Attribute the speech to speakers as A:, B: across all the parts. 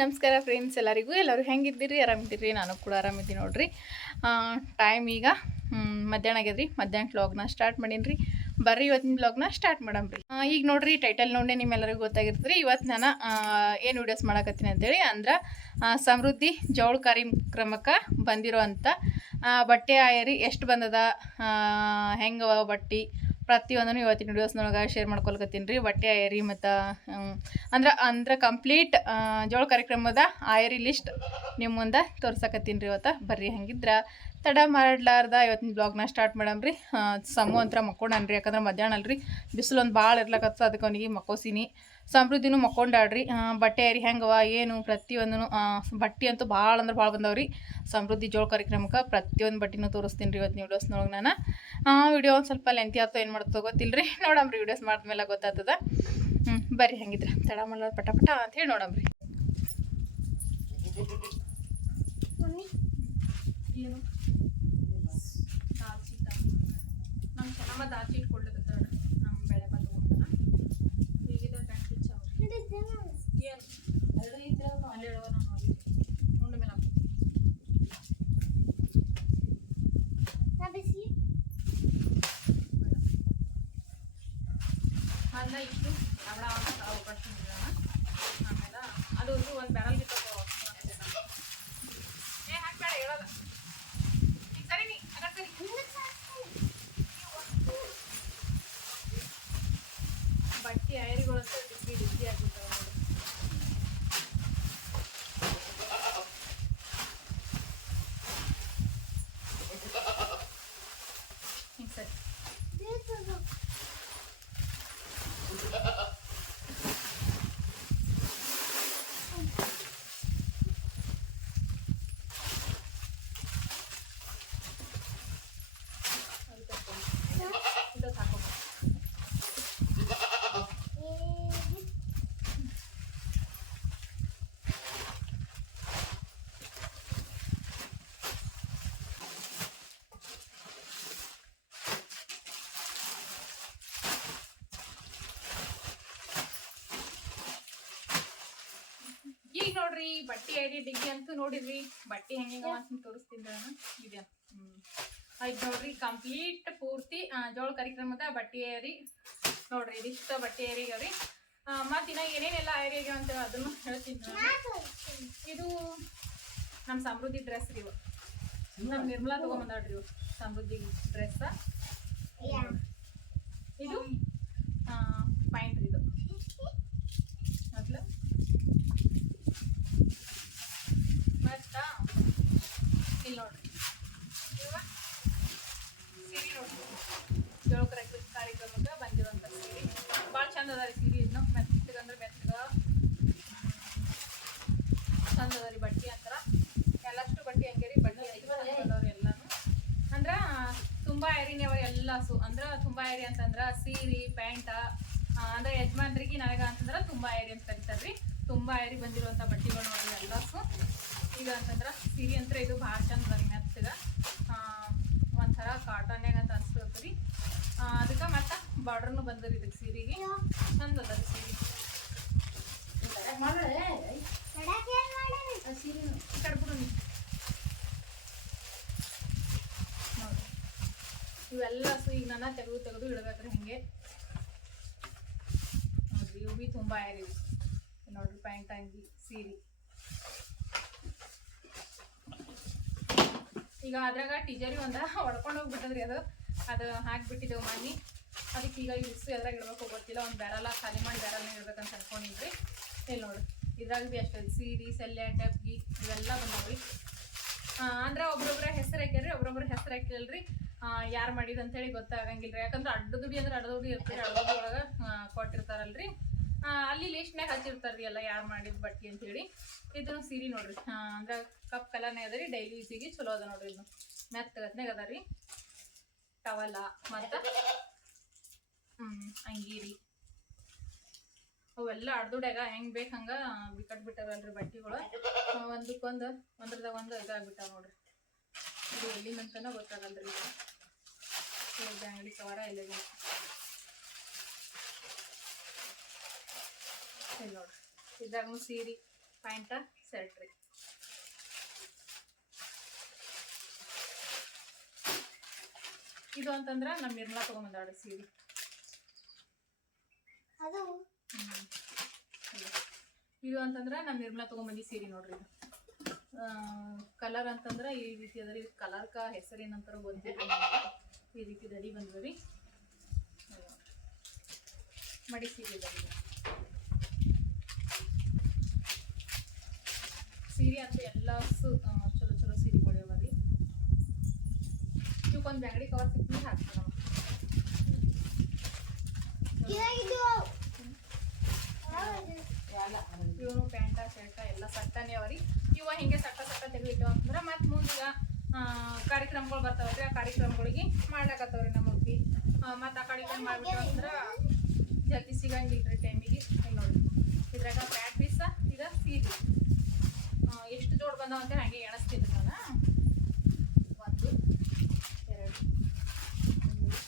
A: ನಮಸ್ಕಾರ ಫ್ರೆಂಡ್ಸ್ ಎಲ್ಲರಿಗೂ. ಎಲ್ಲರೂ ಹೆಂಗಿದ್ದೀರಿ? ಆರಾಮಿದ್ದೀರಿ? ನಾನು ಕೂಡ ಆರಾಮಿದ್ದೀನಿ ನೋಡ್ರಿ. ಟೈಮ್ ಈಗ ಮಧ್ಯಾಹ್ನ ಆಗ್ಯದ್ರಿ. ಮಧ್ಯಾಹ್ನ ಬ್ಲಾಗ್ನ ಸ್ಟಾರ್ಟ್ ಮಾಡೀನಿ ಬರ್ರಿ ಇವತ್ತಿನ ಬ್ಲಾಗ್ನ ಸ್ಟಾರ್ಟ್ ಮಾಡಮ್ರಿ. ಈಗ ನೋಡ್ರಿ ಟೈಟಲ್ ನೋಡೇ ನಿಮ್ಮೆಲ್ಲರಿಗೂ ಗೊತ್ತಾಗಿರ್ತದೆ. ಇವತ್ತು ನಾನು ಏನು ವೀಡಿಯೋಸ್ ಮಾಡಕತ್ತೀನಿ ಅಂತೇಳಿ ಅಂದ್ರೆ ಸಮೃದ್ಧಿ ಜವಳ ಕಾರ್ಯಕ್ರಮಕ್ಕೆ ಬಂದಿರೋ ಅಂಥ ಬಟ್ಟೆ ಆಯರಿ ಎಷ್ಟು ಬಂದದ? ಹೆಂಗವ ಬಟ್ಟೆ? ಪ್ರತಿಯೊಂದನ್ನು ಇವತ್ತಿನ ವಿಡಿಯೋಸ್ನೊಳಗೆ ಶೇರ್ ಮಾಡ್ಕೊಳ್ಕತ್ತೀನಿ ರೀ. ಬಟ್ಟೆ ಆಯರಿ ಮತ್ತು ಅಂದ್ರೆ ಅಂದ್ರೆ ಕಂಪ್ಲೀಟ್ ಜೋಳ ಕಾರ್ಯಕ್ರಮದ ಆಯರಿ ಲಿಸ್ಟ್ ನಿಮ್ಮ ಮುಂದೆ ತೋರ್ಸಕತ್ತೀನಿ ರೀ ಇವತ್ತು. ಬರ್ರಿ ಹಂಗಿದ್ರೆ. ತಡ ಮಾಡ್ಲಾರ್ದ ಇವತ್ತಿನ ಬ್ಲಾಗ್ನ ಸ್ಟಾರ್ಟ್ ಮಾಡಮ್ರಿ ಸಮೂ ಅಂತ ಮಕ್ಕೊಂಡನ್ರಿ ಯಾಕಂದ್ರೆ ಮಧ್ಯಾಹ್ನ ಅಲ್ರಿ. ಬಿಸಿಲೊಂದು ಭಾಳ ಇರ್ಲಕತ್ತ ಅದಕ್ಕೆ ಅವನಿಗೆ ಮಕ್ಕೋಸಿನಿ. ಸಮೃದ್ಧಿನೂ ಮಕ್ಕೊಂಡಾಡ್ರಿ ಬಟ್ಟೆ ರೀ ಹೆಂಗವ ಏನು ಪ್ರತಿಯೊಂದೂ ಬಟ್ಟೆ ಅಂತೂ ಭಾಳ ಅಂದ್ರೆ ಭಾಳ ಬಂದವ್ರಿ. ಸಮೃದ್ಧಿ ಜೋಳ ಕಾರ್ಯಕ್ರಮಕ್ಕೆ ಪ್ರತಿಯೊಂದು ಬಟ್ಟೆನೂ ತೋರಿಸ್ತೀನಿ ರೀ ನೀವು ವಿಡಿಯೋಸ್ನೊಳಗೆ ನಾನು. ವಿಡಿಯೋ ಒಂದು ಸ್ವಲ್ಪ ಲೆಂತಿ ಆಯ್ತು ಏನು ಮಾಡ್ತೋ ಗೊತ್ತಿಲ್ಲ ನೋಡಮ್ರಿ ವಿಡಿಯೋಸ್ ಮಾಡಿದ್ಮೇಲೆ ಗೊತ್ತಾಗ್ತದ ಹ್ಞೂ ಬರ್ರಿ ಹೆಂಗಿದ್ರೆ. ತಡ ಮಾಡೋದು ಪಟ ಪಟ ಅಂತ ಹೇಳಿ ನೋಡಮ್ರಿ. ಏನು? ದಾಲ್ಚಿಟ್ಟ ನಮ್ಮ ಚೆನ್ನಮ್ಮ ದಾಲ್ಚಿಟ್ ಕೊಡ್ಲಿಕತ್ತಾಳ ನಮ್ಮ ಬೆಳೆ ಬಂದು ಹೀಗಿದೆ ಪ್ಯಾಂಟ್ ಏನು ಇದ್ರೆ ಅಲ್ಲಿ ಹೇಳುವ ನಾನು ಮೇಲೆ ಹಾಕ್ತೀನಿ. ಅಲ್ಲ ಇಷ್ಟು ಅವಳ ಅವಕಾಶ ಆಮೇಲೆ ಅದು ಒಂದು ಬ್ಯಾರಲ್ ಬಿಟ್ಟು ಏ ಹಾಕ್ಬೇಡ ಹೇಳಲ್ಲ ಈಗ ಸರಿ ನೀ ಸರಿ ಬಟ್ಟೆ ಐರಿಗಳು ಡಿಗ್ಗಿ ಡಿಗ್ಗಿ ಆಗಿರ್ತಾವೆ ನೋಡಿ ಹಿಂಗೆ ಸರಿ ಇದು ಸಾಕು ನೋಡ್ರಿ, ಬಟ್ಟೆ ಐಡಿ ಡಿಗ್ಗಿ ಅಂತೂ ನೋಡಿದ್ವಿ. ಬಟ್ಟೆ ಹೆಂಗ ತೋರಿಸ್ತೀನಿ ನಾನು ಇದೆ. ಹ್ಮ್. ಆಯ್ತು ನೋಡ್ರಿ ಕಂಪ್ಲೀಟ್ ಪೂರ್ತಿ ಜೋಳ ಕಾರ್ಯಕ್ರಮದ ಬಟ್ಟೆ ಏರಿ ನೋಡ್ರಿ, ಇದಿಷ್ಟ ಬಟ್ಟೆ ಏರಿಗವ್ರಿ ಮತ್ತೆ ಇನ್ನ ಏನೇನೆಲ್ಲ ಏರಿ ಆಗ್ಯಾವ ಅಂತ ಅದನ್ನು ಹೇಳ್ತೀನಿ ಇದು ನಮ್ಮ ಸಮೃದ್ಧಿ ಡ್ರೆಸ್ ರೀ ಇವು. ನಮ್ಮ ನಿರ್ಮಲಾ ತಗೊಂಬಂದಾಡ್ರಿ ಇವು. ಸಮೃದ್ಧಿ ಡ್ರೆಸ್ ಇದು ಪಾಯಿಂಟ್ ಇದು. ಮತ್ತ ಇಲ್ಲಿ ನೋಡ್ರಿ ಸೀರೆ ನೋಡ್ರಿ ಜೋಳ ಕಾರ್ಯಕ್ರಮ ಕಾರ್ಯಕ್ರಮಕ್ಕೆ ಬಂದಿರುವಂಥ ಸೀರೆ ಭಾಳ ಚಂದ ಅದ ರೀ ಸೀರೆ ಇದನ್ನು ಮೆತ್ತಗಂದ್ರೆ ಮೆತ್ತಗ ಚಂದ ಅದ ರೀ ಬಟ್ಟೆ ಅಂತಾರ ಎಲ್ಲಷ್ಟು ಬಟ್ಟೆ ಹಂಗೆ ರೀ ಬಟ್ಟೆ ಎಲ್ಲಾನು ಅಂದ್ರ ತುಂಬಾ ಏರಿನವ ಎಲ್ಲ ಸು ಅಂದ್ರ ತುಂಬಾ ಏರಿ ಅಂತಂದ್ರ ಸೀರೆ ಪ್ಯಾಂಟ ಅಂದ್ರೆ ಯಜಮಾನ್ರಿಗೆ ನನಗೆ ಅಂತಂದ್ರ ತುಂಬಾ ಏರಿ ಅಂತ ಕರಿತಾರ್ರಿ ತುಂಬಾ ಏರಿ ಬಂದಿರುವಂತ ಬಟ್ಟೆಗಳು ನೋಡ್ರಿ ಎಲ್ಲ ಸು ಈಗ ಅಂತಂದ್ರೆ ಸೀರೆ ಅಂತ ಇದು ಭಾಳ ಚಂದ ಬರೀ ಮೆತ್ತಗ ಒಂಥರ ಕಾಟನ್ಯಾಗ ಅಂತ ರೀ ಅದಕ್ಕೆ ಮತ್ತೆ ಬಾರ್ಡರ್ನು ಬಂದ್ರಿ ಇದಕ್ಕೆ ಸೀರೆಗೆ. ಚಂದ ಅದ ಸೀರೆ. ಸೀರೆನು ಈ ಕಡೆ ಬಿಡು ನೀ. ಇವೆಲ್ಲ ಸು ಈಗ ನನ್ನ ತೆಗೆದು ತೆಗೆದು ಇಡ್ಬೇಕ್ರಿ ಹಿಂಗೆ. ನೋಡ್ರಿ, ಇವು ಬಿ ತುಂಬಾ ಏರಿ ಇವು. ನೋಡ್ರಿ, ಪ್ಯಾಂಟ್ ಅಂಗಿ, ಸೀರೆ. ಈಗ ಅದ್ರಾಗ ಟೀಜರಿ ಒಂದ ಹೊಡ್ಕೊಂಡು ಹೋಗ್ಬಿಟ್ಟದ್ರಿ ಅದು. ಅದು ಹಾಕಿಬಿಟ್ಟಿದ್ದೆವು ಮಣ್ಣಿ ಅದಕ್ಕೆ ಈಗ ಇಷ್ಟು ಎದ್ರಾಗ ಇಡ್ಬೇಕು ಗೊತ್ತಿಲ್ಲ, ಒಂದು ಬ್ಯಾರಲ್ಲ ಖಾಲಿ ಮಾಡಿ ಬ್ಯಾರಲ್ನ ಇಡ್ಬೇಕಂತ ಅನ್ಕೊಂಡಿದ್ರಿ ಇಲ್ಲಿ ನೋಡ್ರಿ ಇದ್ರಾಗ ಬಿ ಅಷ್ಟೇ ಸೀರೆ ಸೆಲ್ಲೆ ಟಬ್ಗಿ ಇವೆಲ್ಲ ಬಂದವ್ರಿ. ಅಂದ್ರೆ ಒಬ್ರೊಬ್ರ ಹೆಸರು ಹಾಕ್ಯಾರ್ರಿ, ಒಬ್ರೊಬ್ರ ಹೆಸರು ಹಾಕಿಲ್ರಿ ಯಾರು ಮಾಡಿದ್ ಅಂತೇಳಿ ಗೊತ್ತಾಗಂಗಿಲ್ರಿ. ಯಾಕಂದ್ರೆ ಅಡ್ಡ ದುಡಿ ಅಂದ್ರೆ ಅಡ್ಡ ದುಡಿ ಇರ್ತೀರಿ, ಅಡ್ಡ ಕೊಟ್ಟಿರ್ತಾರಲ್ರಿ. ಅಲ್ಲಿ ಲಿಸ್ಟ್ನಾಗ ಹಚ್ಚಿರ್ತಾರ್ರಿ ಎಲ್ಲ ಯಾರು ಮಾಡಿದ ಬಟ್ಟಿ ಅಂತೇಳಿ ಇದನ್ನು ಸೀರೆ ನೋಡ್ರಿ. ಅಂದ್ರೆ ಕಪ್ ಕಲರ್ನೇ ಅದ ರೀ ಡೈಲಿ ಯೂಸಿಗೆ ಚಲೋ ಅದ ನೋಡ್ರಿ ಇದು. ಮೆತ್ತಗತ್ನಾಗ ಅದ ರೀ. ಟವಲ ಮತ್ತು ಅಂಗೀರಿ. ಅವೆಲ್ಲ ಅಡ್ದುಡ್ಯಾಗ ಹೆಂಗ್ ಬೇಕು ಹಂಗ ಬಿಕಟ್ ಬಿಟ್ಟಾರಲ್ರಿ ಬಟ್ಟಿಗಳು. ಒಂದಕ್ಕೊಂದು, ಒಂದ್ರದಾಗ ಒಂದು ಇದಾಗ್ಬಿಟ್ಟಾವ ನೋಡ್ರಿ. ಇದು ಎಲ್ಲಿಂದಂತನ ಗೊತ್ತಾಗಲ್ರಿ ಅಂಗಡಿ ಕವರ ಇಲ್ಲ ಇಲ್ಲಿ ನೋಡ್ರಿ ಇದ್ರಾಗೂ ಸೀರೆ ಪ್ಯಾಂಟ ಶರ್ಟ್ ರೀ ಇದು ಅಂತಂದ್ರೆ ನಮ್ಮ ನಿರ್ಮಲಾ ತೊಗೊಂಬಂದಾಡ್ರಿ ಸೀರೆ.
B: ಅದು?
A: ಇದು. ಅಂತಂದ್ರೆ ನಮ್ಮ ನಿರ್ಮಲಾ ತೊಗೊಂಬಂದಿ ಸೀರೆ ನೋಡ್ರಿ ಇದು. ಕಲರ್ ಅಂತಂದ್ರೆ ಈ ರೀತಿ ಅದ ರೀ ಕ ಹೆಸರು ಏನಂತಾರ ಗೊತ್ತಿಲ್ಲ. ಈ ರೀತಿ ದಡಿ ಬಂದ್ರಿ ಮಡಿ ಸೀರೆ ಇದೆ ಇದು. ಸೀರೆ ಅಂತ ಎಲ್ಲ ಚಲೋ ಚಲೋ ಸೀರೆಗಳು ಇವ ರೀ ಇವಕ್ಕೊಂದು ಬ್ಯಾಂಗಡಿ ಕವರ್ ಸಿಕ್ಕಿ
B: ಇದಾಗಿದ್ದು
A: ಇವನು ಪ್ಯಾಂಟ ಶರ್ಟ ಎಲ್ಲ ಸಟ್ಟನೆ ರೀ ಇವ ಹಿಂಗೆ ಸಟ್ಟ ಸಟ್ಟ ತೆಗೆದಿಟ್ಟು ಅಂತಂದ್ರೆ ಮತ್ತೆ ಮುಂದೀಗ ಕಾರ್ಯಕ್ರಮಗಳು ಬರ್ತಾವಲ್ರಿ, ಆ ಕಾರ್ಯಕ್ರಮಗಳಿಗೆ ಮಾಡ್ಲಾಕತ್ತವ್ರಿ ನಮ್ಮ ಹುಡುಗಿ. ಮತ್ತೆ ಆ ಕಡೆ ಮಾಡ್ಬಿಟ್ಟು ಅಂದ್ರೆ ಜಲ್ದಿ ಸಿಗಂಗಿಲ್ರಿ ಟೈಮಿಗೆ ಹಿಂಗೆ ನೋಡಿ ಇದ್ರಾಗ ಪ್ಯಾಂಟ್ ಪೀಸ ಇದ ಸೀರೆ. ಎಷ್ಟು ಜೋಡ್ ಅಂತ ಹಂಗೆ ಎಣಿಸ್ತೀನಿ ನಾನು ಒಂದು ಎರಡು ಮೂರು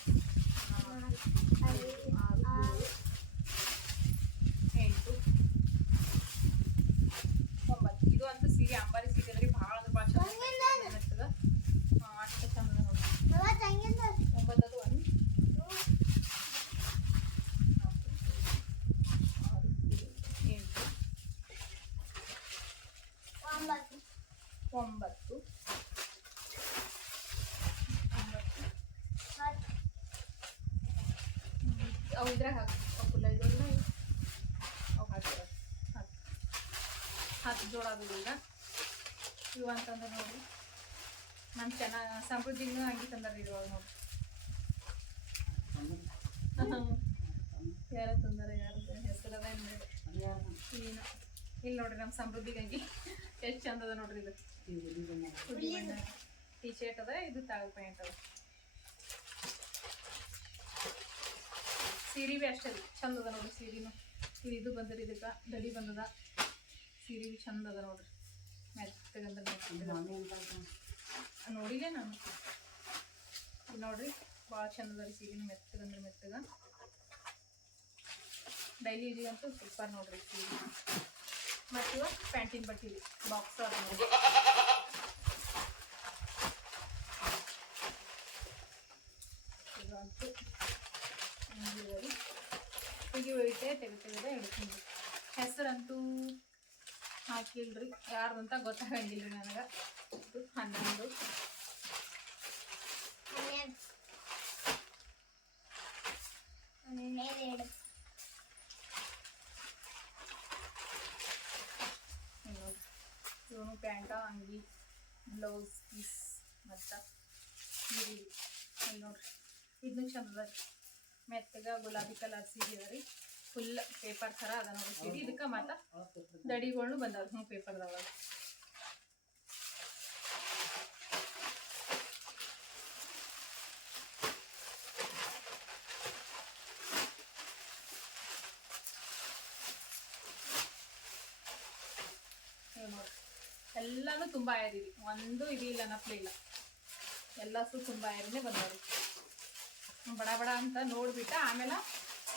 A: ನಾಲ್ಕು ಐದು ಆರು ಏಳು ಎಂಟು ಒಂಬತ್ತು ಇದು ಅಂತೂ ಸೀರೆ ಅಂಬಾರಿ ಸೀರೆ ಅದ್ರಿ ಭಾಳ ಅಂದ್ರೆ ಭಾಳ ಚಂದ ಮೆತ್ತಗ ಅಷ್ಟು ಚಂದ ನೋಡಿ ಒಂಬತ್ತು ಅದು ಒಂದು ನಾಲ್ಕು ಆರು ಏಳು ಎಂಟು ಒಂಬತ್ತು ಒಂಬತ್ತು ಹ್ಮ್. ಅವು ಇದ್ರಾಗ ಹಾಕಿ. ಅವುಲ್ಲ ಇದೆಲ್ಲ ಅವು ಹಾಕಿರ ಹತ್ತು ಹಾಕಿ. ಜೋಳ ಈಗ ಇವು ಅಂತಂದ್ರೆ ನೋಡಿ. ನಮ್ಮ ಚೆನ್ನಾಗಿ ಸಮೃದ್ಧಿನೂ ಹಂಗೆ ತಂದಾರ ಇವಾಗ ನೋಡಿ ಯಾರ ತಂದಾರ ಯಾರು ಹೆಸರದ ಏನು ಇಲ್ಲಿ ನೋಡ್ರಿ ನಮ್ಮ ಸಮೃದ್ಧಿಗೆ ಹಂಗೆ ಎಷ್ಟು ಚಂದ ಅದ ನೋಡ್ರಿ ಇದು. ಟೀ ಶರ್ಟ್ ಅದ ಇದು ತಾಳ್ ಪ್ಯಾಂಟ್ ಅದ. ಸೀರೆ ಬಿ ಅಷ್ಟೇ ರೀ. ಚಂದ ಅದ ನೋಡ್ರಿ ಸೀರೆನೂ. ಇದು ಇದು ಬಂದ್ರಿ ಇದಕ್ಕೆ. ದಡಿ ಬಂದದ. ಸೀರೆ ಬಿ ಚಂದ ಅದ ನೋಡ್ರಿ. ಮೆತ್ತಗಂದ್ರೆ ಮೆತ್ತಗ. ನೋಡಿಲ್ಲ ನಾನು? ನೋಡ್ರಿ ಭಾಳ ಚಂದ ಅದ ರೀ ಸೀರೆನೂ. ಮೆತ್ತಗಂದ್ರೆ ಮೆತ್ತಗ. ಡೈಲಿ ಯೂಸಿಗಂತೂ ಸೂಪರ್ ನೋಡ್ರಿ ಸೀರೆ. ಮತ್ತು ಇವಾಗ ಪ್ಯಾಂಟಿನ ಬಟ್ಟೆ ಬಾಕ್ಸ್ ಅದ ನೋಡ್ರಿ. ರೀ ಹೀಗೆ ಒಯ್ತೆ ತೆಗೆ ತೆಗೆದ ಇಡ್ತೀನಿ ಹೆಸರಂತೂ ಹಾಕಿಲ್ರಿ ಅಂತ ಗೊತ್ತಾಗಂಗಿಲ್ಲ ನನಗೆ. ಹನ್ನೊಂದು. ಇನ್ನೊಂದು ಇವನು ಪ್ಯಾಂಟ ಅಂಗಿ ಬ್ಲೌಸ್ ಪೀಸ್ ಮತ್ತು ಇಲ್ಲಿ ನೋಡ್ರಿ. ಇದನ್ನು ಚಂದ ಮೆತ್ತಗ ಗುಲಾಬಿ ಕಲರ್ ಸೀರೆ ರೀ. ಫುಲ್ ಪೇಪರ್ ಥರ ಅದ ನೋಡಿ ಸೀರೆ. ಇದಕ್ಕೆ ಮತ್ತು ದಡಿಗಳು ಬಂದವ್ರಿ ಹ್ಞೂ ಪೇಪರ್ದವ ಇವ್ ಎಲ್ಲಾನು ತುಂಬಾ ಆಯರಿರಿ ಒಂದು ಇದು ಇಲ್ಲ ನಪ್ಲಿ ಇಲ್ಲ ಎಲ್ಲಸು ತುಂಬಾ ಆಯರಿನೇ ಬಂದವ್ರಿ ಬಡ ಬಡ ಅಂತ ನೋಡ್ಬಿಟ್ಟು ಆಮೇಲೆ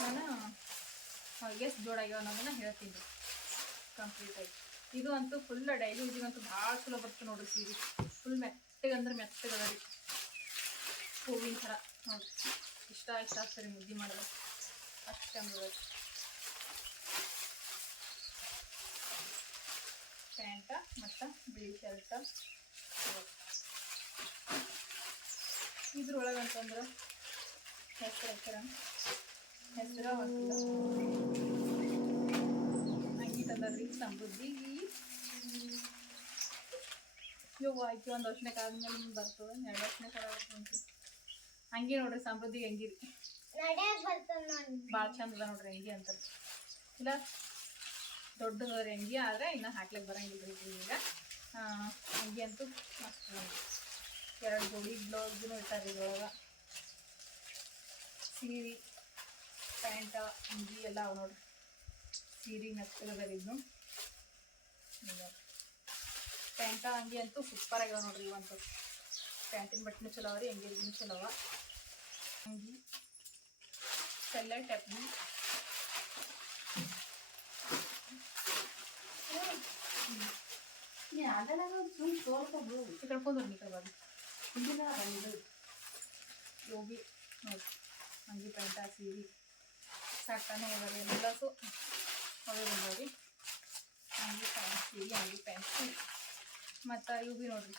A: ನಾನು ಎಷ್ಟು ಜೋಡಾಗ್ಯಾವ ಅನ್ನೋದನ್ನ ಹೇಳ್ತೀನಿ. ಕಂಪ್ಲೀಟಾಗಿ ಇದು ಅಂತೂ ಫುಲ್ ಡೈಲಿ ಯೂಸಿಗಂತೂ ಭಾಳ ಚಲೋ ಬರ್ತದೆ ನೋಡ್ರಿ ಸೀರೆ ಫುಲ್ ಮೆತ್ತಗಂದ್ರೆ ಮೆತ್ತಗದ ರೀ. ಹೂವಿನ ಥರ. ನೋಡ್ರಿ. ಇಷ್ಟ ಇಷ್ಟ ಆಗ್ತದೆ ಮುದ್ದೆ ಮಾಡಿದ್ರೆ ಅಷ್ಟು ಚಂದ ಪ್ಯಾಂಟ ಮತ್ತು ಬಿಳಿ ಶರ್ಟ. ಇದ್ರೊಳಗೆ ಅಂತಂದ್ರೆ ಹೆಸರು ಹೆಸರು ಹೆಸರು ಹಾಕಿಲ್ಲ ಸಮೃದ್ಧಿ ಯೋ ಆಯ್ತು ಒಂದು ವರ್ಷನೇ ಆದ್ಮೇಲೆ ಬರ್ತದೆ ಎರಡು ವರ್ಷನೇ ಬರ್ತದೆ ಹಂಗೆ ನೋಡ್ರಿ ಸಮೃದ್ಧಿಗೆ ಹೆಂಗಿರಿ ಭಾಳ ಚಂದ ಅದ ನೋಡ್ರಿ ಅಂಗಿ ಅಂತ ಇಲ್ಲ ದೊಡ್ಡದವ್ರ ಹೆಂಗೆ ಆದರೆ ಇನ್ನೂ ಹಾಕ್ಲಿಕ್ಕೆ ಬರಂಗಿಲ್ಲ ರೀ ಈಗ ಹಂಗೆ ಅಂಗಿ ಅಂತೂ ಮಸ್ತ್. ಎರಡು ಜೋಡಿ ಬ್ಲೌಸ್ನು ಇಟ್ಟಾರೆ ಇದ್ರೊಳಗೆ ಸೀರೆ ಪ್ಯಾಂಟ ಅಂಗಿ ಎಲ್ಲ ಅವ ನೋಡ್ರಿ ಸೀರೆ ಮೆತ್ತಗದ ಇದನ್ನು ಪ್ಯಾಂಟ ಅಂಗಿ ಅಂತೂ ಸೂಪರ್ ಆಗ್ಯಾವ ನೋಡ್ರಿ ಇವಂತೂ. ಪ್ಯಾಂಟಿನ ಬಟ್ಟೆನೂ ಚಲೋ ಅವ ರೀ ಅಂಗಿ ಚಲೋ ಅವ. ಅಂಗಿ ಸೆಲ್ಲ ಟೆಪ್ನಿ
B: ನೀ. ಅದೆಲ್ಲ ಸುಮ್ಮನೆ ತೋರ್ಕೊಂಡು
A: ಈ ಕಡೆ ಕುಂದ್ರು ಈ ಕಡೆ ಬಂದು
B: ಹಿಂದಿನ ಬಂದು.
A: ಯೋಗಿ ನೋಡಿ. ಅಂಗಿ ಪ್ಯಾಂಟ ಸೀರೆ ಸಾಕಾನೆ ಇದಾವೆ ಎಲ್ಲಸು ಹೊರಗೆ ಬಂದವ್ರಿ ಅಂಗಿ ಪ್ಯಾಂಟ್ ಸೀರೆ ಅಂಗಿ ಪ್ಯಾಂಟ್ ಸೀರೆ. ಮತ್ತು ಇವು ಭೀ ನೋಡ್ರಿ.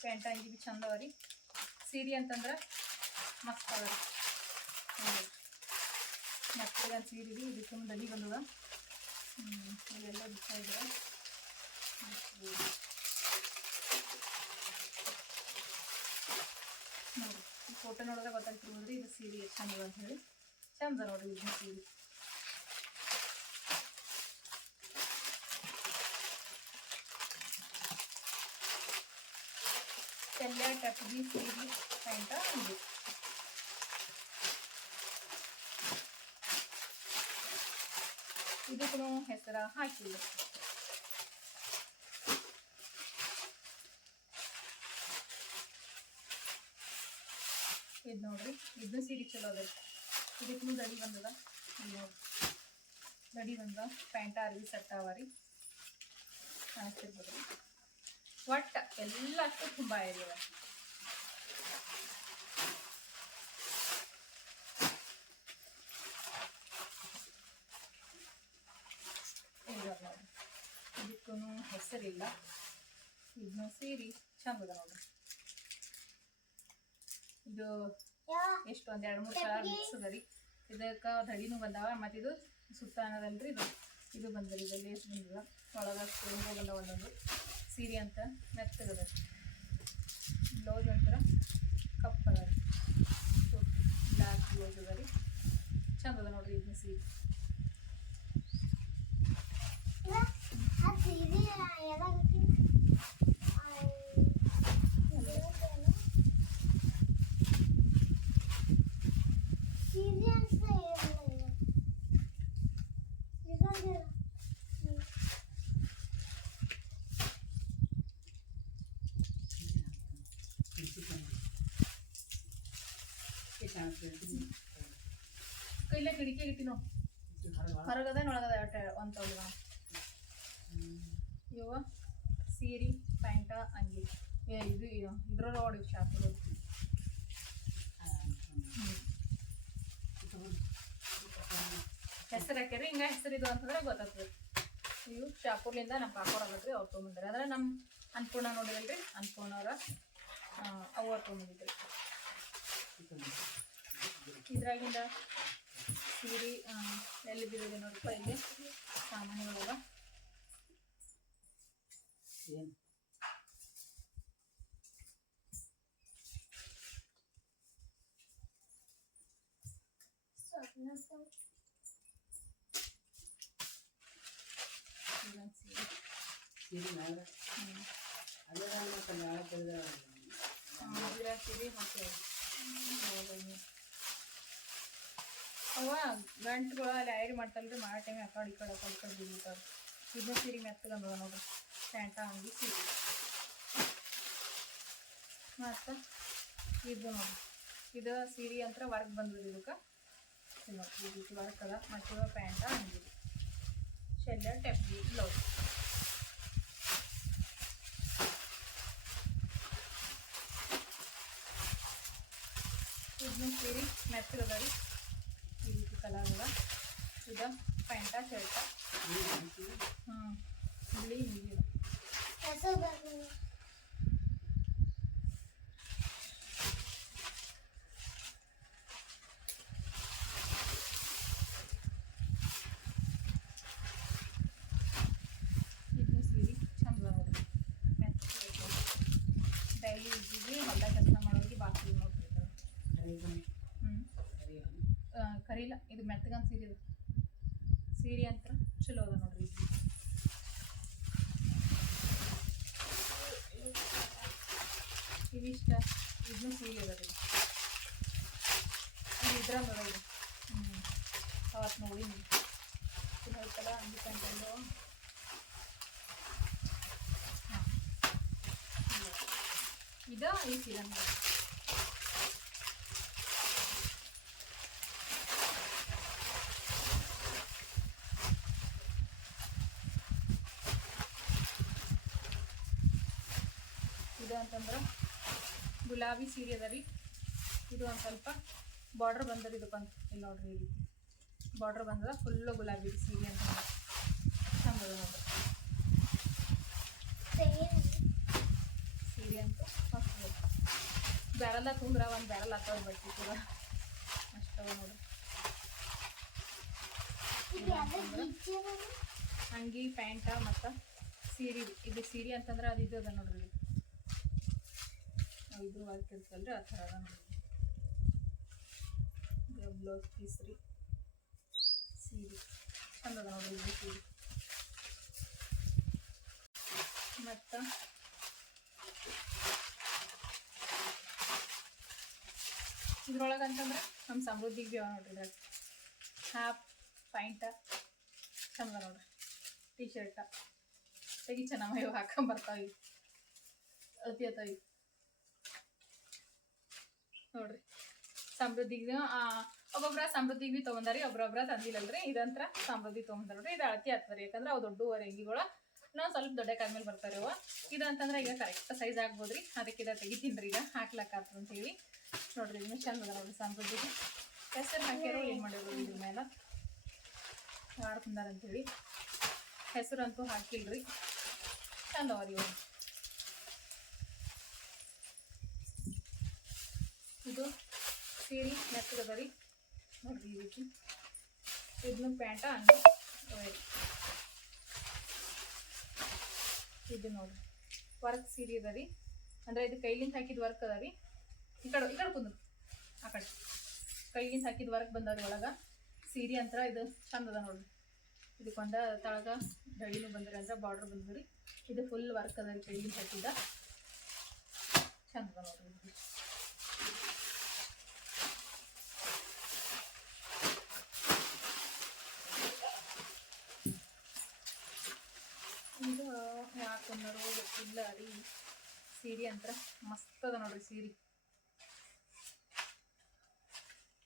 A: ಪ್ಯಾಂಟ ಅಂಗಿ ಭೀ ಚಂದ ರೀ. ಸೀರೆ ಅಂತಂದ್ರೆ ಮಸ್ತ್ ಅದ ರೀ. ಮೆತ್ತಗೆ ಸೀರೆ ರೀ. ಇದಕ್ಕೆ ದಡಿ ಬಂದದ. ಹ್ಞೂ ಇಲ್ಲೆಲ್ಲ ಬಿಡ್ತಾ ಇದ್ರೆ ನೋಡಿ ಈ ಫೋಟೋ ನೋಡಿದ್ರೆ ಗೊತ್ತಾಗ್ತಿರ್ಬೋದ್ರಿ ಇದು ಸೀರೆ ಎಷ್ಟು ಚಂದ ಅಂತ ಹೇಳಿ. ಚಂದ ನೋಡ್ರಿ ಇದು ಸೀರೆ. ಎಲ್ಲ ಟಪ್ಗಿ ಸೀರೆ, ಪ್ಯಾಂಟ ಇದು ಇದಕ್ಕೂ ಹೆಸರ ಹಾಕಿಲ್ಲ ಇದು ನೋಡ್ರಿ ಇದನ್ನ ಸೀರೆ ಚಲೋ ಅದ ಇದಕ್ಕೂ ದಡಿ ಬಂದದ. ನೋಡ್ರಿ ದಡಿ ಬಂದ ಪ್ಯಾಂಟ ಅರ್ವಿ ಸೆಟ್ ಅವ ರೀ ಕಾಣಿಸ್ತಿರ್ಬೋದು ಒಟ್ಟ ಎಲ್ಲಕ್ಕೂ ತುಂಬ ಇದಾವೆ ಇದಕ್ಕೂ ಹೆಸರಿಲ್ಲ. ಇದನ್ನ ಸೀರೆ ಚಂದ ಅದ ನೋಡ್ರಿ. ಇದು ಎಷ್ಟು ಒಂದ್ ಎರಡು ಮೂರು ಕಲರ್ ಮಿಕ್ಸ್ ಅದ ರೀ ಇದಕ್ಕೆ ದಡಿನೂ ಬಂದಾವ ಮತ್ತು ಇದು ಸುತ್ತಾನದಲ್ರಿ ಅನ್ನೋದಲ್ರಿ ಇದು ಇದು ಬಂದರಿ ಇದು ಲೇಸ್ ಬಂದದ ಒಳಗೆ ಸ್ಟೋನ್ ಬಂದವ ಒಂದೊಂದು ಸೀರೆ ಅಂತ ಮೆತ್ತಗದ ಬ್ಲೌಸ್ ಒಂಥರ ಕಪ್ ಅದ ಬ್ಲ್ಯಾಕ್ ಬ್ಲೌಸ್ ಅದ ರೀ ಚಂದ ಅದ ನೋಡ್ರಿ ಇದನ್ನ ಸೀರೆ
C: ಯಾವಾಗತ್ತಿ ಸೀರೆ ಅಂತ ಇರೋದಿಲ್ಲ
A: ಕೈಲೇ ಕಿಡಿಕೆ ಇಟ್ಟಿನೋ? ಹೊರಗದ ಒಳಗದ ಒಂದು ತೊಗೊಳ್ಳ ಇವ ಸೀರೆ, ಪ್ಯಾಂಟ, ಅಂಗಿ. ಇದು ಇದ್ರ ನೋಡಿ ಶಾಪ್ ಹೆಸರು ಹಾಕ್ಯಾರಿ ಹಿಂಗ ಹೆಸರು ಇದು ಅಂತಂದ್ರೆ ಗೊತ್ತಾಗ್ತದೆ. ಇವು ಶಾಪುರ್ಲಿಂದ ನಮ್ಮ ಪಾಪೋರ್ ಆಗತ್ರಿ ಅವ್ರು ಅಂದ್ರೆ ನಮ್ಮ ಅನ್ನಪೂರ್ಣ ನೋಡಿದಲ್ರಿ ಅನ್ಪೂರ್ಣ ಅವ್ರ ಅವ್ರು ತೊಗೊಂಬಂದಿದ್ರಿ ಇದ್ರಾಗಿಂದ ಸೀರೆ ಎಲ್ಲಿ ಬಿದ್ದಿದೆ ನೋಡಪ್ಪ ಇಲ್ಲಿ? ಸಾಮಾನ್ಯಗಳವ
B: ಏನು
C: ಸ್ವಪ್ನ
A: ಇದೊಂದ್ ಸೀರೆ
B: ಸೀರೆ ಮ್ಯಾಲ
A: ಹ್ಮ್.
B: ಅದೇ ಮತ್ತೆ ಮ್ಯಾಲ ತೆಗ್ದ
A: ಆ, ಇದ್ರಾಗ್ ಸೀರೆ ಮತ್ತೆ ಇವಾಗ ಅವ ಗಂಟುಗಳು ಅಲ್ಲಿ ಐಡ್ ಮಾಡ್ತಾರಲ್ರಿ ಮಾಡೋ ಟೈಮ್ ಆ ಈ ಕಡೆ ಈ ಕಡೆ ಬೀಳ್ತಾವ ಇದನ್ನ ಸೀರೆ ಮೆತ್ತಗೆ ಅಂದದ ನೋಡ್ರಿ ಪ್ಯಾಂಟ ಅಂಗಿ ಸೀರೆ ಮತ್ತು ಇದು ನೋಡಿ ಇದು ಸೀರೆ ಅಂತ ವರ್ಕ್ ಬಂದದ ಇದಕ್ಕೆ ನೋಡ್ರಿ ವರ್ಕ್ ಅದ ಮತ್ತು ಪ್ಯಾಂಟ ಅಂಗಿ ಶೆಲ್ಲ ಟೆಪ್ಲಿ ಬ್ಲೌಸ್ ಇದನ್ನ ಸೀರೆ ಮೆತ್ತಗದ ರೀ ಈ ರೀತಿ ಕಲರ್ ಅದ ಇದು ಪ್ಯಾಂಟ ಶರ್ಟ ಹ್ಞೂ ಬಿಳಿ ನೀಲಿ
C: ಹೆಸರು ಬರ್ತೀನಿ
A: ಇದನ್ನು ಸೀರೆ ಚಂದ ನೋಡ್ರಿ ಮೆತ್ತಗೆ ಡೈಲಿ ಯೂಸಿಗೆ ಹೊಲ ಕೆಲಸ ಮಾಡೋರಿಗೆ ಬಾಕಿ ನೋಡ್ರಿ ಇದು. ಹ್ಞೂ ಆ, ಕರೀಲ ಇದು ಮೆತ್ತಗನ್ ಸೀರೆ ಇದು ಸೀರೆ ಅಂತ ಚಲೋ ಅದ ನೋಡ್ರಿ ಇದು. ಇವಿಷ್ಟ ಇದನ್ನು ಸೀರೆ ಅದ ರೀ ಇದು ಇದ್ರಂಗ ಅದ ಇದು ಹ್ಞೂ ಅವತ್ತು ನೋಡಿ ಚಲೋ ಐತಲ್ಲ ಅಂಗಿ ಕಂಡು ಇದ ಈ ಸೀರೆ ನೋಡಿ ಅಂತಂದ್ರೆ ಗುಲಾಬಿ ಸೀರೆ ಅದ ರೀ. ಇದು ಒಂದು ಸ್ವಲ್ಪ ಬಾರ್ಡ್ರ್ ಬಂದದ ಇದು ಇಲ್ಲಿ ನೋಡ್ರಿ ಇಲ್ಲಿ. ಬಾರ್ಡ್ರ್ ಬಂದದ ಫುಲ್ಲು ಗುಲಾಬಿ ಸೀರೆ ಅಂತ ಚಂದ ಅದ ನೋಡ್ರಿ. ಸೀರೆ ಅಂತೂ ಮಸ್ತ್ ಬ್ಯಾರಲ್ಲ ತುಂಬ್ರ, ಒಂದು ಬ್ಯಾರಲ್ ಹಾಕೋದು ಬಟ್ಟಿ ಕೂಡ. ಅಷ್ಟವ ನೋಡ್ರಿ. ಅಂಗಿ, ಪ್ಯಾಂಟ ಮತ್ತು ಸೀರೆ ಇದು ಸೀರೆ ಅಂತಂದ್ರೆ ಅದು ಇದು ಅದ ನೋಡ್ರಿ. ನಾವ್ ಇದು ವರ್ಕ್ ಆ ಥರ ಬ್ಲೌಸ್ ಪೀಸ್ ರೀ, ಸೀರೆ. ಚಂದ ಇದು ಸೀರೆ. ಮತ್ತು? ಇದ್ರೊಳಗೆ ಅಂತಂದ್ರೆ ನಮ್ಮ ಸಮೃದ್ಧಿಗೆ ಭೀ ಅವ ನೋಡ್ರಿ ಇದ್ರಾಗ. ಹಾಫ್ ಪ್ಯಾಂಟ ಚಂದ ನೋಡ್ರಿ. ಟೀ ಶರ್ಟ ತೆಗಿ ಚೆನ್ನಾಗಿ ಇವು ಅಳತಿ ನೋಡ್ರಿ. ಸಮೃದ್ಧಿಗೆ ಒಬ್ಬೊಬ್ರ ಸಮೃದ್ಧಿಗೆ ಭೀ ತೊಗೊಂಡಾರಿ ಒಬ್ರೊಬ್ರ ತಂದಿಲ್ಲಲ್ರಿ. ಇದಂತ್ರ ಸಮೃದ್ಧಿ ತೊಗೊಂಡ್ರಿ ಇದು ಅಳತಿ ಆಗ್ತದೆ ಯಾಕಂದ್ರೆ ಅವು ದೊಡ್ಡ ಅಂಗಿಗಳು. ನಾವು ಸ್ವಲ್ಪ ದೊಡ್ಡ ಕಾದ್ಮೇಲೆ ಬರ್ತಾರೆ ಅವ. ಇದಂತಂದ್ರೆ ಈಗ ಕರೆಕ್ಟ್ ಸೈಜ್ ಆಗ್ಬೋದ್ರಿ. ಅದಕ್ಕೆ ಇದ ತೆಗಿತೀನಿ ಈಗ. ಹಾಕ್ಲಾಕಾತು ಅಂತೇಳಿ. ನೋಡ್ರಿ ಇದನ್ನ ಚಂದ ಅದ ನೋಡ್ರಿ ಸಮೃದ್ಧಿಗೆ. ಹೆಸರು ಹಾಕ್ಯಾರೋ ಏನು ಮಾಡಿರೋ ಇದ್ರ ಮೇಲೆ ಮಾಡ್ಕೊಂಡಾರಂತೇಳಿ ಅಂತೇಳಿ. ಹೆಸರಂತೂ ಹಾಕಿಲ್ರಿ. ಚಂದ ರೀ ಇದು ಸೀರೆ ಮೆತ್ತಗದ ರೀ ನೋಡ್ರಿ ಇದಕ್ಕೆ ಇದನ್ನು ಪ್ಯಾಂಟ ಹಂಗೆ. ಇದು ನೋಡ್ರಿ. ವರ್ಕ್ ಸೀರೆ ಅದ ರೀ ಅಂದ್ರೆ ಇದು ಕೈಲಿಂದ ಹಾಕಿದ ವರ್ಕ್ ಅದ ರೀ ಈ ಕಡೆ ಈ ಕಡೆ ಕುಂದ್ರು. ಆ ಕಡೆ. ಕೈಲಿಂದ ಹಾಕಿದ ವರ್ಕ್ ಬಂದವ್ರಿ ಒಳಗೆ. ಸೀರೆ ಅಂತರ ಇದು ಚಂದದ ಅದ ನೋಡ್ರಿ. ಇದಕ್ಕೊಂದ ತಳಗ ಡೈನು ಬಂದ್ರಿ ಅಂದ್ರೆ ಬಾರ್ಡರ್ ಬಂದ್ರಿ. ಇದು ಫುಲ್ ವರ್ಕ್ ಅದ ರೀ ಕೈಲಿಂದ ಹಾಕಿದ. ಚಂದ ಅದ ನೋಡ್ರಿ ಇದು. ಇದು ಯಾಕೆ ಗೊತ್ತಿಲ್ಲ ರೀ. ಸೀರೆ ಅಂತ ಮಸ್ತ್ ಅದ ನೋಡ್ರಿ ಸೀರೆ.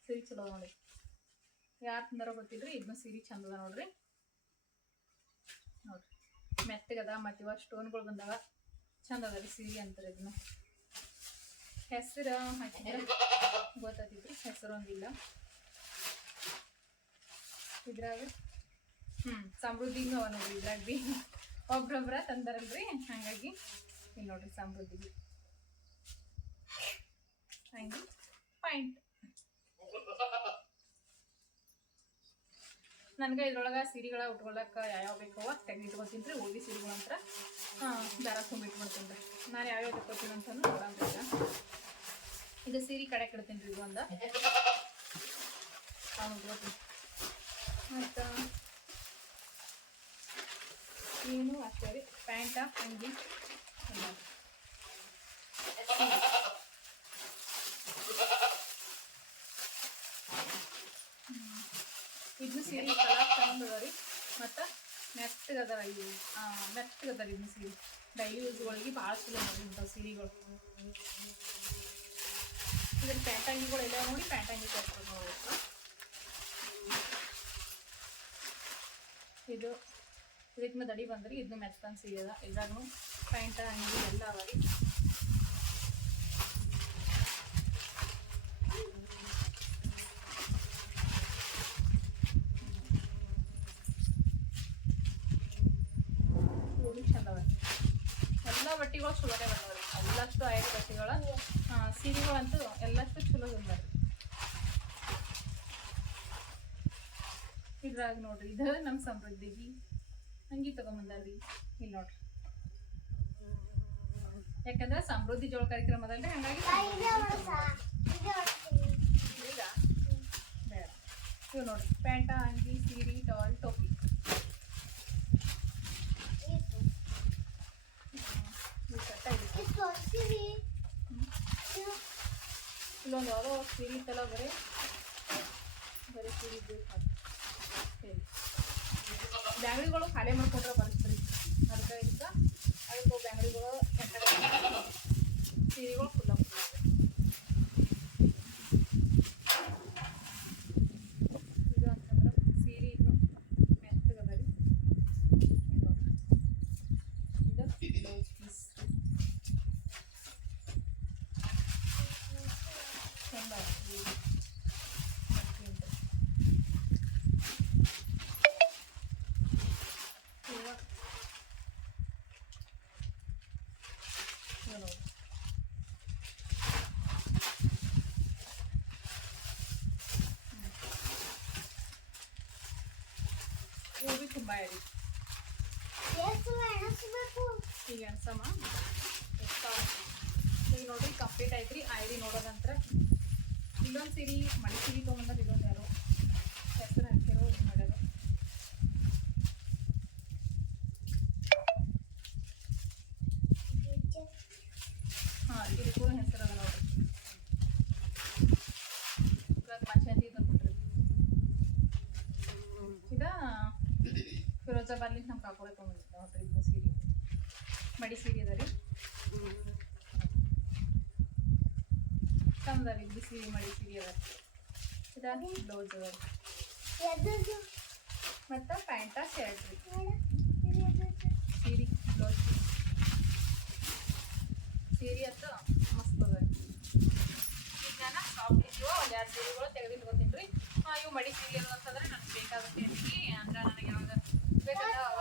A: ಸೀರೆ ಚಲೋ ನೋಡ್ರಿ. ಯಾರು ತಂದಾರೋ ಗೊತ್ತಿಲ್ರಿ ಇದನ್ನ ಸೀರೆ ಚಂದ ಅದ ನೋಡ್ರಿ. ನೋಡ್ರಿ. ಮೆತ್ತಗದ ಮತ್ತು ಇವಾಗ ಸ್ಟೋನ್ಗಳು ಬಂದಾವ. ಚಂದ ಅದ ರೀ ಸೀರೆ ಅಂತಾರೆ ಇದನ್ನ ಹೆಸರು ಹಾಕಿದ್ರೆ ಗೊತ್ತಾತಿದ್ರಿ ಹೆಸರು ಒಂದಿಲ್ಲ. ಇದ್ರಾಗ ಹ್ಞೂ ಸಮೃದ್ಧಿನೂ ಅವ ನೋಡ್ರಿ ಇದ್ರಾಗ ಭೀ. ಒಬ್ರೊಬ್ರ ತಂದರಲ್ರಿ? ಹಾಗಾಗಿ ಇಲ್ಲಿ ನೋಡ್ರಿ ಸಮೃದ್ಧಿಗೆ ಹಂಗೆ ಪಾಯಿಂಟ್ ನನಗೆ ಇದ್ರೊಳಗೆ ಸೀರೆಗಳ ಉಟ್ಕೊಳಕ್ಕೆ ಯಾವ್ಯಾವ ಬೇಕೋ ತೆಗ್ದು ಇಟ್ಕೊತೀನಿ ರೀ ಅಂತ ಹಾಂ, ದಾರ ತುಂಬ ಇಟ್ಕೊಳ್ತೀನಿ ರೀ. ನಾನು ಯಾವ್ಯಾವ ತಗೋತೀನಿ ಅಂತ ಈಗ ಇದು ಸೀರೆ ಕಡೆ ಕಡ್ತೀನಿ ರೀ, ಇದು ಒಂದು. ಮತ್ತು ಏನು ಅಷ್ಟೇ. ರೀ ಪ್ಯಾಂಟ, ಅಂಗಿ. ಇದನ್ನು ಸೀರೆ ಕಲರ್ ತಗೊಂಡದ ರೀ. ಮತ್ತು ಮೆತ್ತಗದ ಇವು ಮೆತ್ತಗದ ರೀ ಇದನ್ನ ಸೀರೆ. ಡೈಲಿ ಯೂಸ್ಗಳಿಗೆ ಭಾಳ ಚಲೋ ನೋಡಿ ಇಂಥ ಸೀರೆಗಳು. ಇದ್ರ ಪ್ಯಾಂಟ್ ಅಂಗಿಗಳು ಎಲ್ಲ ನೋಡಿ, ಪ್ಯಾಂಟ್ ಅಂಗಿ ತರ್ಕೊಂಡು ನೋಡ್ಬೇಕು ಇದು ಇದಕ್ಕೆ ದಡಿ ಬಂದ್ರಿ ಇದನ್ನು ಮೆತ್ತಂದು ಸೀರೆದ ಇದ್ರಾಗೂ ಪ್ಯಾಂಟ ಅಂಗಿ ಎಲ್ಲ ಅವ ರೀ. ಎಲ್ಲ ಬಟ್ಟೆಗಳು ಚಲೋನೇ ಬಂದವ್ರಿ ಎಲ್ಲಷ್ಟು ಆಯ್ತು ಬಟ್ಟೆಗಳ ಸೀರೆಗಳಂತೂ ಎಲ್ಲಷ್ಟು ಚಲೋ ಬಂದವ ರೀ. ಇದ್ರಾಗ ನೋಡ್ರಿ, ಇದು ನಮ್ಮ ಸಮೃದ್ಧಿಗೆ. ಅಂಗಿ ತಗೊಂಬಂದಾರ್ರಿ ಇಲ್ಲಿ ನೋಡ್ರಿ. ಯಾಕಂದ್ರೆ ಸಮೃದ್ಧಿ ಜೋಳ ಕಾರ್ಯಕ್ರಮದಲ್ಲಿ ಹಂಗಾಗಿ
C: ಇದೆ ಹೊಡ್ಸ ಇದೆ ಹೊಡ್ತೀನಿ
A: ಈಗ ಬೇಡ. ಇವು ನೋಡ್ರಿ ಪ್ಯಾಂಟ ಅಂಗಿ ಸೀರೆ ಟವಲ್ ಟೋಪಿ.
C: ಇದು.
A: ಇವು ಕಟ್ಟ ಇದೆ
C: ಇದು ತೋರಿಸಿರಿ ಇದು.
A: ಇಲ್ಲೊಂದು ಯಾವುದೋ ಸೀರೆ ಇತ್ತಲ್ಲ ಬರೀ ಬರೀ ಸೀರೆ ಬೇಕು ಹೇಳಿ ಬ್ಯಾಂಗ್ಳಿಗಳು ಖಾಲಿ ಮಾಡ್ಕೊಂಡ್ರೆ ಬರ್ತದ್ರಿ ಅದಕ್ಕೆ ಇದಕ್ಕೆ ಅದಕ್ಕೆ ಬ್ಯಾಂಗ್ಳಿಗಳು ಸೀರೆಗಳು ಫುಲ್ಲ ಫುಲ್ಲ ಇದು ಅಂತಂದ್ರೆ ಸೀರೆ ಇದು ಮೆತ್ತಗದ ರೀ ಇದು ನೋಡ್ರಿ. ಇದು ಬ್ಲೌಸ್ ಪೀಸ್ ಬಾಯರಿ ಈಗ ಎಷ್ಟಾವ ಈಗ ನೋಡ್ರಿ ಕಂಪ್ಲೀಟ್ ಐತ್ರಿ ಐರಿ ನೋಡೋದ ನಂತರ ಇಲ್ಲೊಂದು ಸೀರೆ ಮಡಿ ಸೀರೆ ತೊಗೊಂಡ್ರೆ ಇದೊಂದು ಯಾರು ಹೆಸರು ಹಾಕಿರೋ ಇದು ಮಾಡ್ಯಾರ ಹಾಂ ಇದು ಕೂಡ ಹೆಸರು ಅದ ನೋಡ್ರಿ ಇವಾಗ ಮಂಚಂದಿ ಇದು ಕೊಟ್ರಿ ಇದ ಫಿರೋಜಾಬಾದ್ಲಿಂದ ನಮ್ಮ ಕಾಕೋಡೆ ತೊಗೊಂಡಿದ್ದೆ ನೋಡ್ರಿ ಇದು ಸೀರೆ. ಮಡಿ ಸೀರೆ ಅದ ರೀ ಚಂದ ರೀ ಬಿಸಿ ಮಡಿ ಸೀರೆ ಅದ ಇದಾಗಿ ಬ್ಲೌಸ್ ಅದ ರೀ ಮತ್ತು ಪ್ಯಾಂಟ ಶರ್ಟ್ ರೀ. ಸೀರೆ ಬ್ಲೌಸ್ ಸೀರೆ ಅಂತ ಮಸ್ತ್ ಅದ ರೀ ಈಗ ನಾನು ಸಾಫ್ಟ್ ಇದೀವೋ ಒಂದು ಎರಡು ಸೀರೆಗಳು ತೆಗೆದಿಟ್ಕೊತೀನಿ ರೀ. ಇವು ಮಡಿ ಸೀರೆ ಅಂತಂದ್ರೆ ನನಗೆ ಬೇಕಾಗುತ್ತೆ ಅಂತೀನಿ ಅಂದ್ರೆ ನನಗೆ ಯಾವಾಗ ಬೇಕಂದ್ರೆ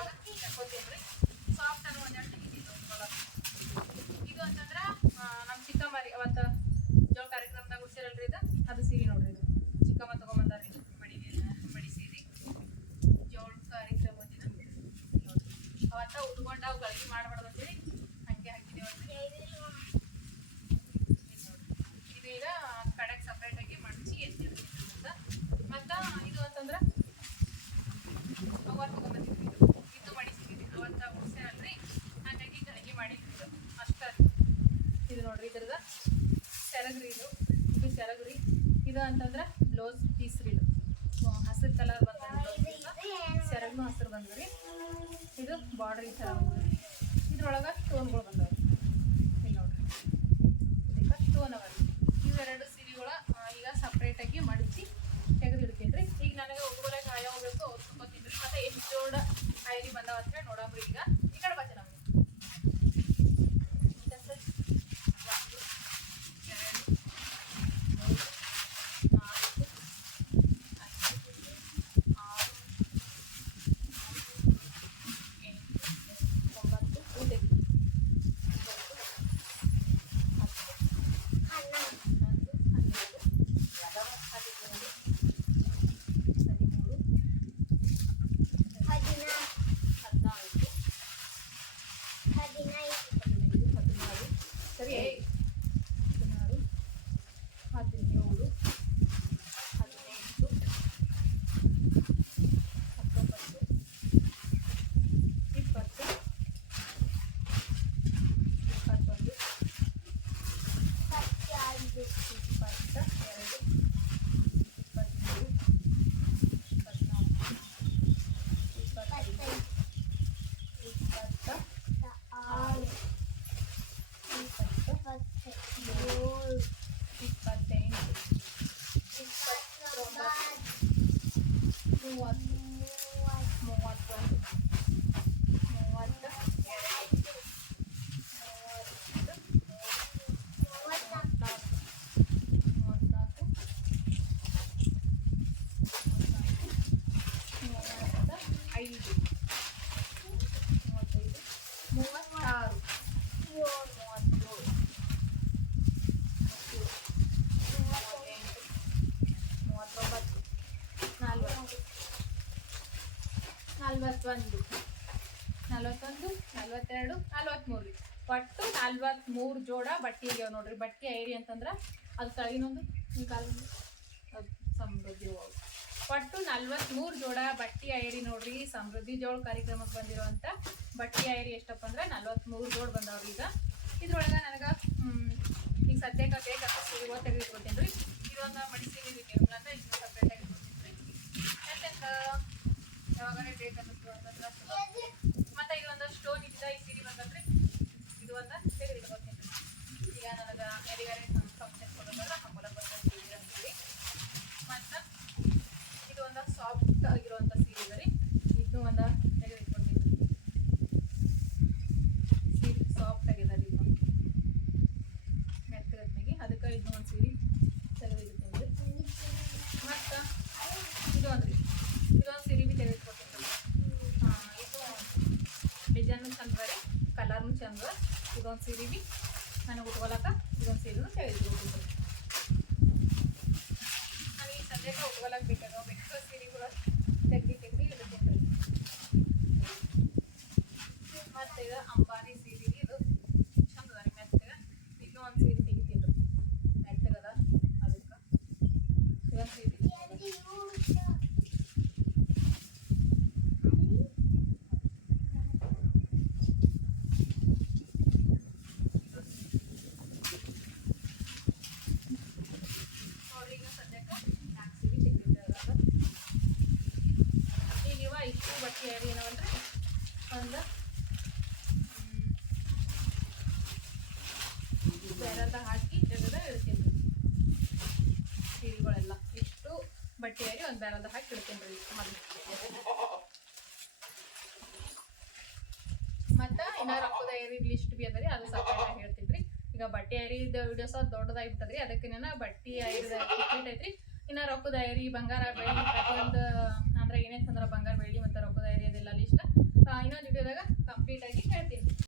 A: ನಲ್ವತ್ತೊಂದು. ನಲವತ್ತೊಂದು, ನಲ್ವತ್ತೆರಡು ನಲ್ವತ್ತ್ಮೂರು ರೀ ಒಟ್ಟು ನಲ್ವತ್ತ್ಮೂರು ಜೋಡ ಬಟ್ಟೆ ಇದೆಯವ್ ನೋಡ್ರಿ. ಬಟ್ಟೆ ಐರಿ ಅಂತಂದ್ರೆ ಅದು ತಳಿನೊಂದು ಈ ಕಾಲೊಂದು ಅದು ಸಮೃದ್ಧಿ ಅವು ಒಟ್ಟು ನಲ್ವತ್ತ್ಮೂರು ಜೋಡ ಬಟ್ಟೆ ಐರಿ ನೋಡ್ರಿ. ಸಮೃದ್ಧಿ ಜೋಳ ಕಾರ್ಯಕ್ರಮಕ್ಕೆ ಬಂದಿರುವಂಥ ಬಟ್ಟೆ ಐರಿ ಎಷ್ಟಪ್ಪ ಅಂದ್ರೆ ನಲ್ವತ್ತ್ಮೂರು ಜೋಡ್ ಬಂದವ್ರಿ ಈಗ. ಇದ್ರೊಳಗೆ ನನಗೆ ಈಗ ಸದ್ಯಕ್ಕೆ ಬೇಕಂತ ಸೀರೆ ತೆಗೆದಿಟ್ಕೊತೀನಿ ರೀ. ಇದೊಂದು ಮಡಿ ಸೀರೆ ನಿರ್ಮಲ ಅಂತ ಇದು ಸಪ್ರೇಟಾಗಿ ಇಟ್ಕೊತೀನಿ ರೀ. ಬೇಕನ್ನಿಸ್ತು ಅಂತಂದ್ರೆ ಮತ್ತೆ ಇದೊಂದು ಸ್ಟೋನ್ ಇದ್ದ ಈ ಸೀರೆ ಬಂದಲ್ರಿ ಇದು ಒಂದು ತೆಗೆದಿಟ್ಕೊತೀನಿ ಈಗ ನನಗೆ ಎಲ್ಲಿಗಾರೆ ಫಂಕ್ಷನ್ ಕೊಡೋದಾದ್ರೆ ಹಾಕೊಳಕ್ಕೆ ಬರ್ತದೆ ಸೀರೆ ಅಂತೀವಿ ಮತ್ತು ಇದು ಒಂದು ಸಾಫ್ಟ್ ಆಗಿರುವಂಥ ಸೀರೆ ಇದೆ ರೀ ಇದನ್ನು ಒಂದು ತೆಗೆದಿಟ್ಕೊತೀನಿ ಸೀರೆ ಸಾಫ್ಟ್ ಆಗಿದೆ ರೀ ಇದು ಮೆತ್ತಗತ್ನಾಗಿ ಅದಕ್ಕೆ ಇದನ್ನು ಒಂದು ಸೀರೆ ತೆಗೆದಿಡ್ತೀನಿ ರೀ ಮತ್ತು ಇದೊಂದು ರೀ ಇದೊಂದು ಸೀರೆ ಬಿ ತೆಗೆದಿಟ್ಕೊತೀನಿ ಹಾಂ ಇದು ಡಿಸೈನು ಚಂದ ರೀ ಕಲರ್ನು ಚಂದ ಇದೊಂದು ಸೀರೆ ಬಿ ನನಗೆ ಉಟ್ಕೊಳಕ ಇದೊಂದು ಸೀರೆನು ತೆಗೆದಿಟ್ಕೊತೀನಿ ನನಗೆ ಈ ಸದ್ಯಕ್ಕೆ ಉಟ್ಕೊಳಕ್ಕೆ ಬೇಕಾಗೋ ಬೇಕಾಗೋ ಸೀರೆಗಳು ತೆಗ್ದು ತೆಗ್ದು ಇಡ್ತೀನಿ ರೀ ಅಂಬಾರಿ ಸೀರೆ ರೀ ಇದು ಚಂದ ಅದ ರೀ ಮೆತ್ತಗ ಈಗ ಒಂದು ಸೀರೆ ತೆಗಿತೀನಿ ರೀ ಮೆತ್ತಗದ ಅದಕ್ಕೆ ಇದೊಂದು ಸೀರೆ
C: ಎಲ್ಲಿ ಊಟ? ಅಲ್ಲಿ?
A: ನೋಡ್ರಿ ಈಗ ಸದ್ಯಕ್ಕೆ ನಾಲ್ಕು ಸೀರೆ ತೆಗಿತಿದ್ದಾರೆ ಈಗ ಇವ ಇಷ್ಟು ಬಟ್ಟೆ ಏರಿ ಏನವಲ್ರಿ ಒಂದು ಬೇರೆದ ಹಾಕಿ ತೆಗೆದ ಇಡ್ತೀನಿ ಸೀರೆಗಳೆಲ್ಲ ಇಷ್ಟು ಬಟ್ಟೆ ಏರಿ ಒಂದು ಬೇರೆದ ಹಾಕಿ ಇಡ್ತೀನಿ ರೀ ಮತ್ತು ಇನ್ನ ರೊಕ್ಕದ ಏರಿ ಲಿಸ್ಟ್ ಬಿ ಅದರಿ, ಅದು ಸಪ್ರೇಟ್ ಹೇಳ್ತೀನಿ ರೀ ಈಗ ಬಟ್ಟೆ ಏರಿದ ವಿಡಿಯೋಸ್ ದೊಡ್ಡದಾಗಿಬಿಟ್ಟದ್ರಿ, ಅದಕ್ಕೆ ನಾನು ಬಟ್ಟೆ ಐತ್ರಿ ಇನ್ನ ರೊಕ್ಕದ ಏರಿ, ಬಂಗಾರ ಬೆಳ್ಳಿ, ಪ್ರತಿಯೊಂದು, ಅಂದ್ರೆ ಏನೇನು ಬಂಗಾರ ಬೆಳ್ಳಿ ಮತ್ತು ರೊಕ್ಕದ ಏರಿ ಅದೆಲ್ಲ ಲಿಸ್ಟ್ ಇನ್ನೊಂದು ವಿಡಿಯೋದಾಗ ಕಂಪ್ಲೀಟ್ ಆಗಿ ಹೇಳ್ತೀನಿ